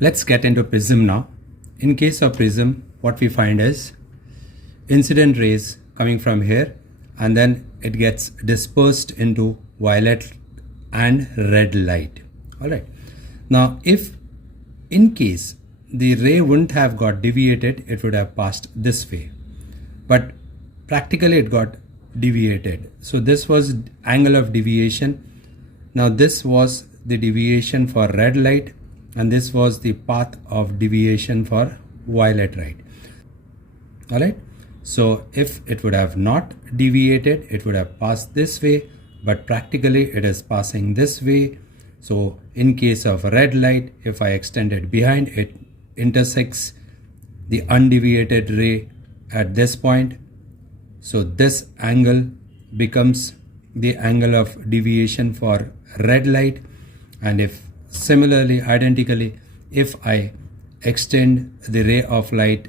Let's get into prism now. In case of prism, what we find is incident rays coming from here, and then it gets dispersed into violet and red light. All right. Now, if in case the ray wouldn't have got deviated, it would have passed this way, but practically it got deviated. So this was angle of deviation. Now this was the deviation for red light, and this was the path of deviation for violet light. All right. So if it would have not deviated, it would have passed this way, but practically it is passing this way. So in case of red light, if I extend it behind, it intersects the undeviated ray at this point. So this angle becomes the angle of deviation for red light. And if similarly, identically, if I extend the ray of light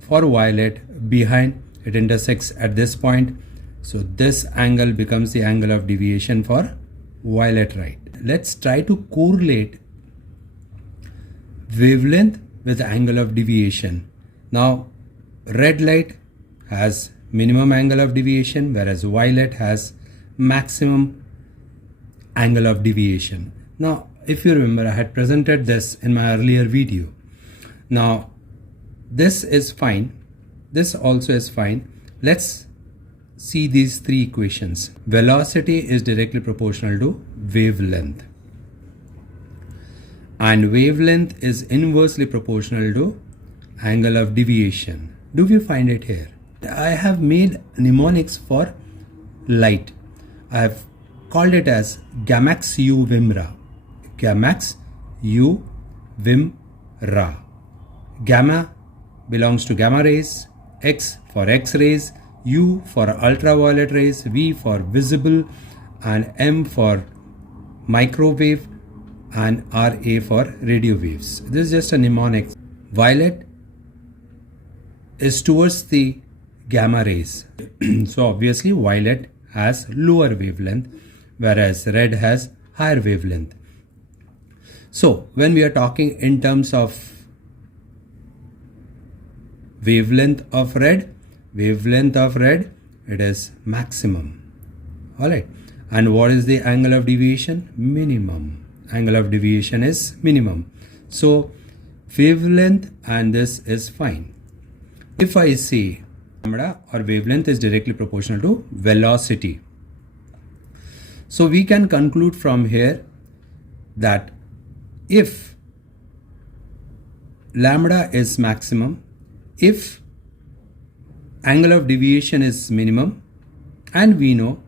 for violet behind, it intersects at this point. So this angle becomes the angle of deviation for violet light. Let's try to correlate wavelength with angle of deviation. Now, red light has minimum angle of deviation, whereas violet has maximum angle of deviation. Now, if you remember, I had presented this in my earlier video. Now, this is fine. This also is fine. Let's see these three equations. Velocity is directly proportional to wavelength, and wavelength is inversely proportional to angle of deviation. Do we find it here? I have made mnemonics for light. I have called it as gammax u vim ra. Gammax u vim ra. Gamma belongs to gamma rays, X for X rays, U for ultraviolet rays, V for visible, and M for microwave, and RA for radio waves. This is just a mnemonic. Violet is towards the gamma rays. So obviously violet has lower wavelength, whereas red has higher wavelength. So when we are talking in terms of wavelength of red, it is maximum. All right. And what is the angle of deviation? Minimum. Angle of deviation is minimum. So wavelength and this is fine. If I say lambda or wavelength is directly proportional to velocity, so we can conclude from here that if lambda is maximum, if angle of deviation is minimum, and we know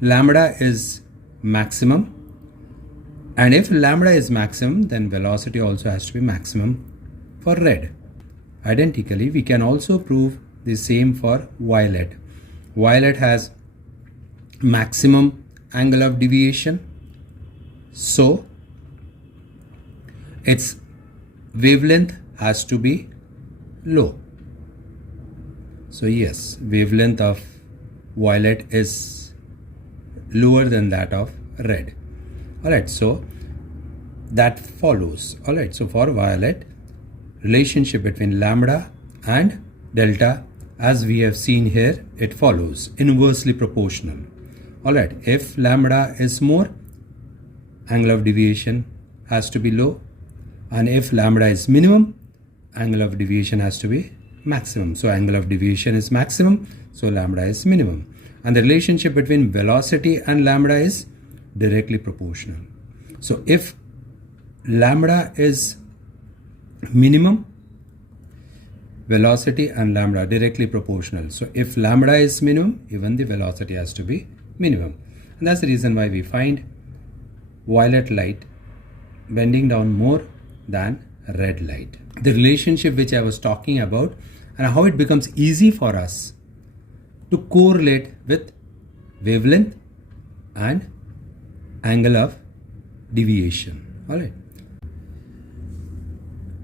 lambda is maximum, and if lambda is maximum, then velocity also has to be maximum for red. Identically, we can also prove the same for violet. Violet has maximum angle of deviation, so its wavelength has to be low. So yes, wavelength of violet is lower than that of red. All right, so that follows. All right, so for violet, relationship between lambda and delta, as we have seen here, it follows inversely proportional. All right, if lambda is more, angle of deviation has to be low, and if lambda is minimum, angle of deviation has to be maximum. So angle of deviation is maximum, so lambda is minimum. And the relationship between velocity and lambda is directly proportional. So if lambda is minimum, velocity and lambda directly proportional. So if lambda is minimum, even the velocity has to be minimum. And that's the reason why we find violet light bending down more than red light. The relationship which I was talking about, and how it becomes easy for us to correlate with wavelength and angle of deviation. All right.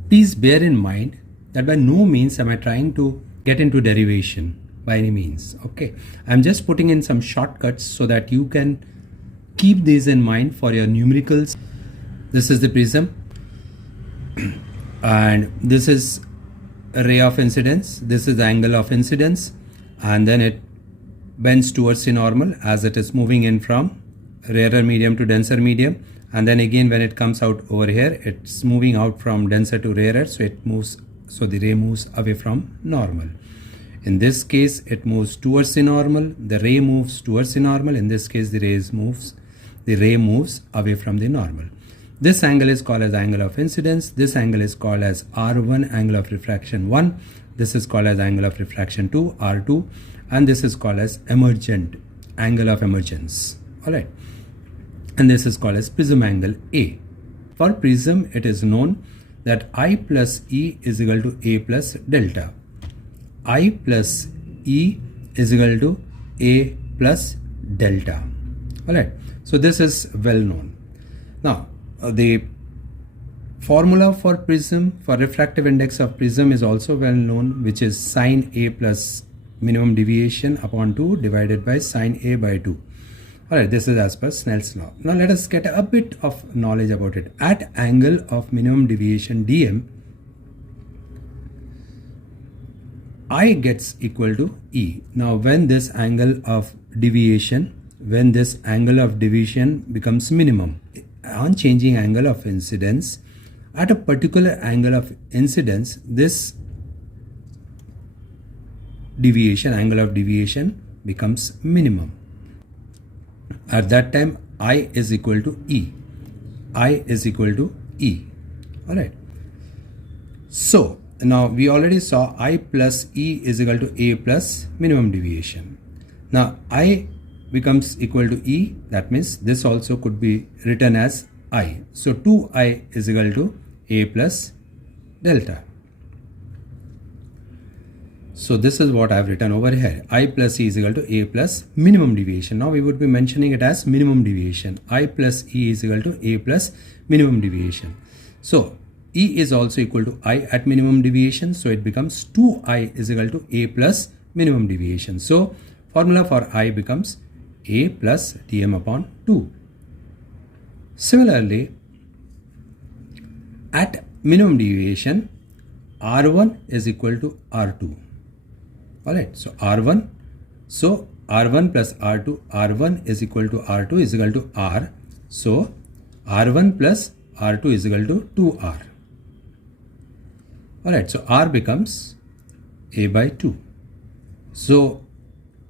Please bear in mind that by no means am I trying to get into derivation by any means. Okay. I'm just putting in some shortcuts so that you can keep these in mind for your numericals. This is the prism. and this is a ray of incidence, this is the angle of incidence, and then it bends towards the normal as it is moving in from rarer medium to denser medium, and then again when it comes out over here, it's moving out from denser to rarer, so it moves, so the ray moves away from normal. In this case it moves towards the normal, the ray moves towards the normal. In this case the ray moves away from the normal. This angle is called as angle of incidence. This angle is called as R1, angle of refraction 1. This is called as angle of refraction 2, R2, and this is called as emergent, angle of emergence. Alright, and this is called as prism angle A. For prism, it is known that I plus E is equal to A plus delta. I plus E is equal to A plus delta. Alright, so this is well known. Now, the formula for prism, for refractive index of prism, is also well known, which is sine A plus minimum deviation upon 2 divided by sine A by 2. Alright, this is as per Snell's law. Now let us get a bit of knowledge about it. At angle of minimum deviation dm, I gets equal to E. Now when this angle of deviation becomes minimum, on changing angle of incidence, at a particular angle of incidence, this angle of deviation becomes minimum. At that time, I is equal to E. I is equal to E. Alright. So, now we already saw I plus E is equal to A plus minimum deviation. Now, I becomes equal to E, that means this also could be written as I. So 2I is equal to A plus delta. So this is what I have written over here. I plus E is equal to A plus minimum deviation. Now we would be mentioning it as minimum deviation. I plus E is equal to A plus minimum deviation. So E is also equal to I at minimum deviation. So it becomes 2I is equal to A plus minimum deviation. So formula for I becomes A plus dm upon 2. Similarly, at minimum deviation, R1 is equal to R2. Alright, so R1 plus R2, R1 is equal to R2 is equal to R. So R1 plus R2 is equal to 2R. Alright, so R becomes A by 2. So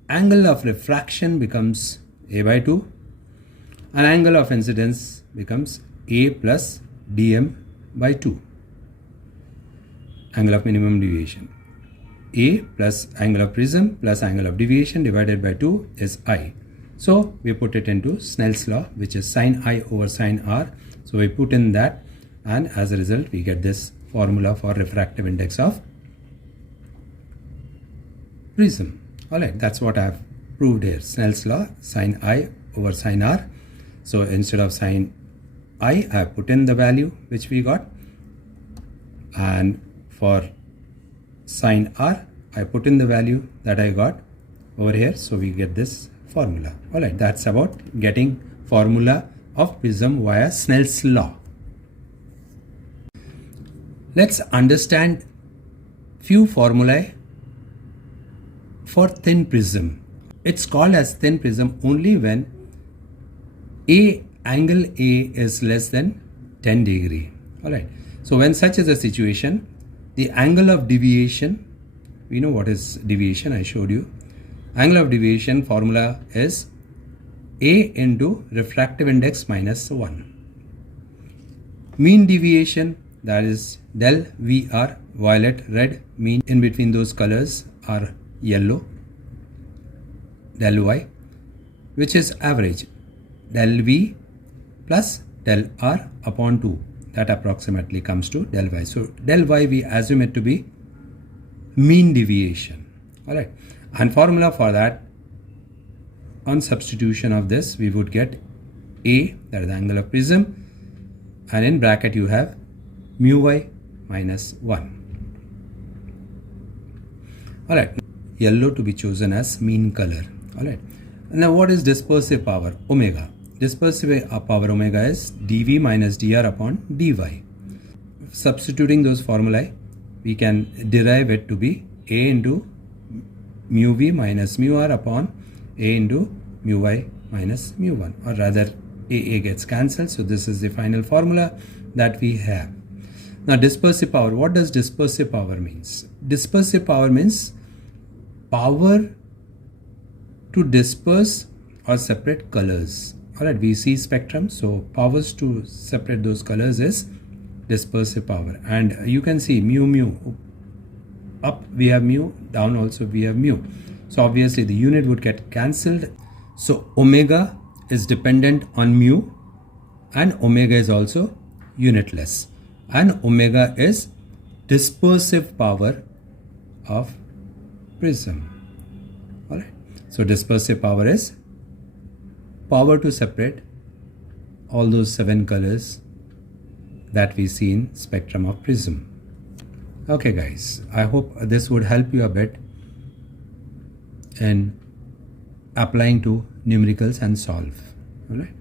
angle of refraction becomes A by 2 and angle of incidence becomes A plus dm by 2. Angle of minimum deviation. A plus angle of prism plus angle of deviation divided by 2 is I. So we put it into Snell's law, which is sine I over sine R. So we put in that, and as a result we get this formula for refractive index of prism. Alright, that's what I have proved here. Snell's law, sine I over sine R. So instead of sine I have put in the value which we got, and for sine R I put in the value that I got over here. So we get this formula. Alright, that's about getting formula of prism via Snell's law. Let's understand few formulae for thin prism. It's called as thin prism only when angle A is less than 10 degree. Alright, so when such is a situation, the angle of deviation, we know what is deviation, I showed you. Angle of deviation formula is A into refractive index minus 1. Mean deviation, that is del VR, violet, red, mean in between those colors are yellow, del Y, which is average, del V plus del R upon 2. That approximately comes to del Y. So del Y we assume it to be mean deviation. Alright, and formula for that, on substitution of this, we would get A, that is the angle of prism, and in bracket you have mu y minus 1. Alright, yellow to be chosen as mean color. Alright, now what is dispersive power? Omega. Dispersive power omega is dV minus dr upon dy. substituting those formulae, we can derive it to be A into mu v minus mu r upon A into mu y minus mu 1, or rather A gets cancelled. So this is the final formula that we have. Now dispersive power, what does dispersive power means? Dispersive power means power to disperse or separate colors. Alright, we see spectrum, so powers to separate those colors is dispersive power. And you can see mu, up we have mu, down also we have mu. So obviously the unit would get cancelled. So omega is dependent on mu, and omega is also unitless, and omega is dispersive power of prism. Alright, so dispersive power is power to separate all those 7 colors that we see in spectrum of prism. Okay guys, I hope this would help you a bit in applying to numericals and solve. Alright.